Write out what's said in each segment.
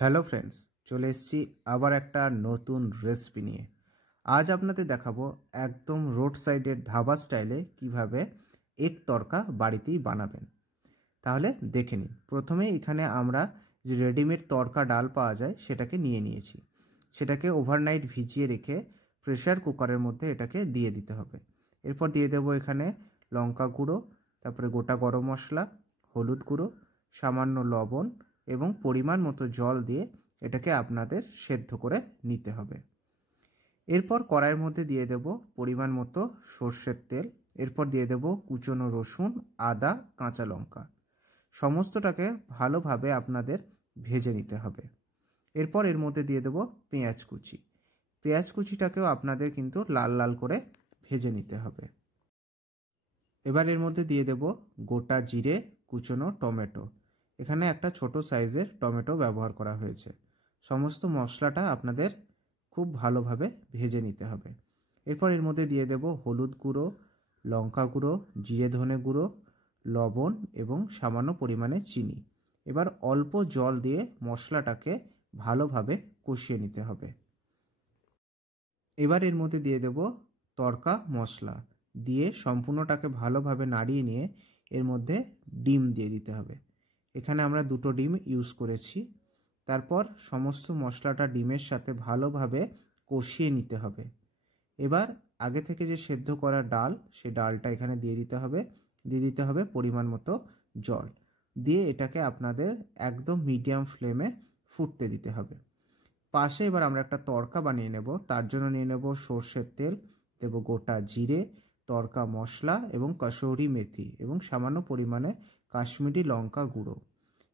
Hello friends, চলে এসেছি আবার একটা নতুন রেসিপি নিয়ে। আজ আপনাদের দেখাবো একদম রোড সাইডের ধাবা স্টাইলে কিভাবে এগ তড়কা বাড়িতেই বানাবেন। তাহলে দেখে নিন। প্রথমে এখানে আমরা যে রেডিমেড তড়কা ডাল পাওয়া যায় সেটাকে নিয়ে নিয়েছি। সেটাকে ওভারনাইট ভিজিয়ে রেখে প্রেসার কুকারের মধ্যে এটাকে দিয়ে দিতে হবে। এরপর দিয়ে দেবো এখানে লঙ্কা গুঁড়ো, তারপরে গোটা গরম মশলা, হলুদ গুঁড়ো, সামান্য লবণ এবং পরিমাণ মতো জল দিয়ে এটাকে আপনাদের সেদ্ধ করে নিতে হবে। এরপর কড়াইয়ের মধ্যে দিয়ে দেব পরিমাণ মতো সর্ষের তেল। এরপর দিয়ে দেব কুচনো রসুন, আদা, কাঁচা লঙ্কা। সমস্তটাকে ভালোভাবে আপনাদের ভেজে নিতে হবে। এরপর এর মধ্যে দিয়ে দেব পেঁয়াজ কুচি। পেঁয়াজ কুচিটাকেও আপনাদের কিন্তু লাল লাল করে ভেজে নিতে হবে। এবার এর মধ্যে দিয়ে দেব গোটা জিরে, কুচনো টমেটো। এখানে একটা ছোট সাইজের টমেটো ব্যবহার করা হয়েছে। সমস্ত মশলাটা আপনাদের খুব ভালোভাবে ভেজে নিতে হবে। এরপর এর মধ্যে দিয়ে দেব হলুদ গুঁড়ো, লঙ্কা গুঁড়ো, জিরে ধনে গুঁড়ো, লবণ এবং সামান্য পরিমাণে চিনি। এবার অল্প জল দিয়ে মশলাটাকে ভালোভাবে কষিয়ে নিতে হবে। এবার এর মধ্যে দিয়ে দেব তড়কা মশলা, দিয়ে সম্পূর্ণটাকে ভালোভাবে নাড়িয়ে নিয়ে এর মধ্যে ডিম দিয়ে দিতে হবে। এখানে আমরা 2টো ডিম ইউজ করেছি। তারপর সমস্ত মশলাটা ডিমের সাথে ভালোভাবে কষিয়ে নিতে হবে। এবার আগে থেকে যে সেদ্ধ করা ডাল, সেই ডালটা এখানে দিয়ে দিতে হবে। দিয়ে দিতে হবে পরিমাণ মতো জল দিয়ে এটাকে আপনাদের একদম মিডিয়াম ফ্লেমে ফুটতে দিতে হবে। পাশে এবার আমরা একটা তড়কা বানিয়ে নেব। তার জন্য নিয়ে নেব সর্ষের তেল, দেব গোটা জিরে, তড়কা মশলা এবং কসুরি মেথি এবং সামান্য পরিমাণে কাশ্মীরি লঙ্কা গুঁড়ো।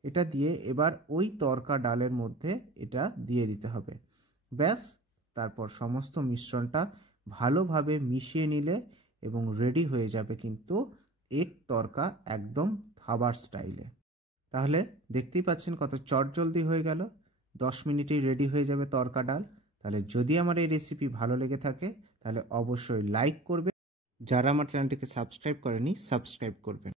এটা দিয়ে এবার ওই তড়কা ডালের মধ্যে এটা দিয়ে দিতে হবে। ব্যাস, তারপর সমস্ত মিশ্রণটা ভালোভাবে মিশিয়ে নিলে এবং রেডি হয়ে যাবে কিন্তু এগ তড়কা একদম ধাবার স্টাইলে। তাহলে দেখতেই পাচ্ছেন কত চটজলদি হয়ে গেল। 10 মিনিটেই রেডি হয়ে যাবে তড়কা ডাল। তাহলে যদি আমার এই রেসিপি ভালো লেগে থাকে তাহলে অবশ্যই লাইক করবে। যারা আমার চ্যানেলটিকে সাবস্ক্রাইব করেনি, সাবস্ক্রাইব করবেন।